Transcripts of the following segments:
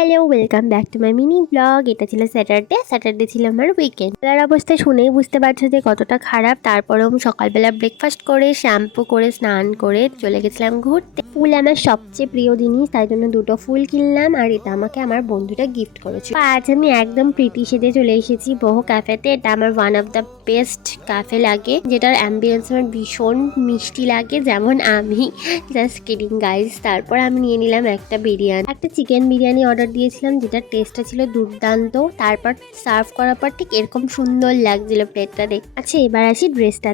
Hello, welcome back to my mini blog. এটা ছিল Saturday ছিল আমার উইকেন্ড। বেলার অবস্থা শুনেই বুঝতে পারছো যে কতটা খারাপ। তারপরেও আমি সকালবেলা ব্রেকফাস্ট করে শ্যাম্পু করে স্নান করে চলে গেছিলাম ঘুরতে। ফুল আমার সবচেয়ে প্রিয় জিনিস, তাই জন্য দুটো ফুল কিনলাম আর এটা আমাকে আমার বন্ধুটা গিফট করেছে। আজ আমি একদম প্রিটি সেজে চলে এসেছি বহু ক্যাফেতে। এটা আমার one of the best cafe লাগে, যেটার অ্যাম্বিয়েন্স আমার ভীষণ মিষ্টি লাগে, যেমন আমি। Just kidding guys. তারপর আমি নিয়ে নিলাম একটা চিকেন বিরিয়ানি অর্ডার দিয়েছিলাম, যেটার টেস্টটা ছিল দুর্দান্ত। তারপর সার্ভ করার পর ঠিক এরকম সুন্দর লাগছিল প্লেটটা দেখতে। আচ্ছা, এবার আসি ড্রেসটা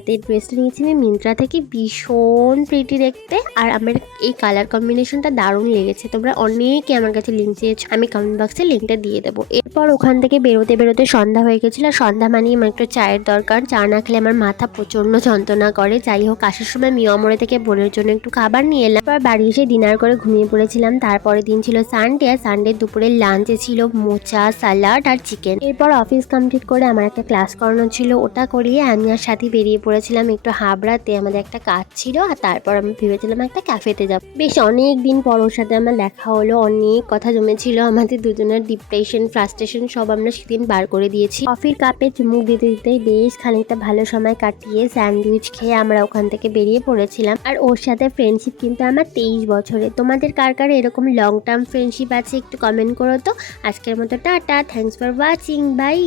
নিয়েছি আমি মিন্ত্রা থেকে, ভীষণ প্রিটি দেখতে। আর আমার এই কালার কম্বিনেশনটা দারুণ লেগেছে। তোমরা অনেকে আমার কাছে লিঙ্ক চেয়েছো, আমি কমেন্ট বক্সে লিঙ্কটা দিয়ে দেবো। এরপর ওখান থেকে বেরোতে সন্ধ্যা হয়ে গেছিলো। সন্ধ্যা মানেই আমার একটু চায়ের দরকার, চা না খেলে আমার মাথা প্রচন্ড যন্ত্রণা করে। যাই হোক, আসার সময় মিয়ামরে থেকে বোনের জন্য একটু খাবার নিয়ে এলাম। এবার বাড়ি এসে ডিনার করে ঘুমিয়ে পড়েছিলাম। তারপরের দিন ছিল সানডে, আর সানডে দুপুরের লাঞ্চে ছিল মোচা, সালাড আর চিকেন। এরপর অফিস কমপ্লিট করে আমার একটা ক্লাস করানো ছিল, ওটা করিয়ে আমি আর সাথে বেরিয়ে পড়েছিলাম একটু হাবড়াতে। আমাদের একটা কাজ ছিল, আর তারপর আমি ভেবেছিলাম একটা ক্যাফেতে যাব। বেশ অনেক দিন পর ওর সাথে আমার দেখা হলো, অনেক কথা জমেছিল আমাদের দুজনের। ডিপ্রেশন, ফ্রাস্ট্রেশন সব আমরা সেদিন বার করে দিয়েছি। কফির কাপে চুমুক দিতে দিতেই বেশ খানিকটা ভালো সময় কাটিয়ে স্যান্ডউইচ খেয়ে আমরা ওখান থেকে বেরিয়ে পড়েছিলাম। আর ওর সাথে ফ্রেন্ডশিপ কিন্তু আমার 23 বছরে। তোমাদের কার কার এরকম লং টার্ম ফ্রেন্ডশিপ আছে একটু কমেন্ট করো তো। আজকের মতো টাটা, থ্যাঙ্কস ফর ওয়াচিং, বাই।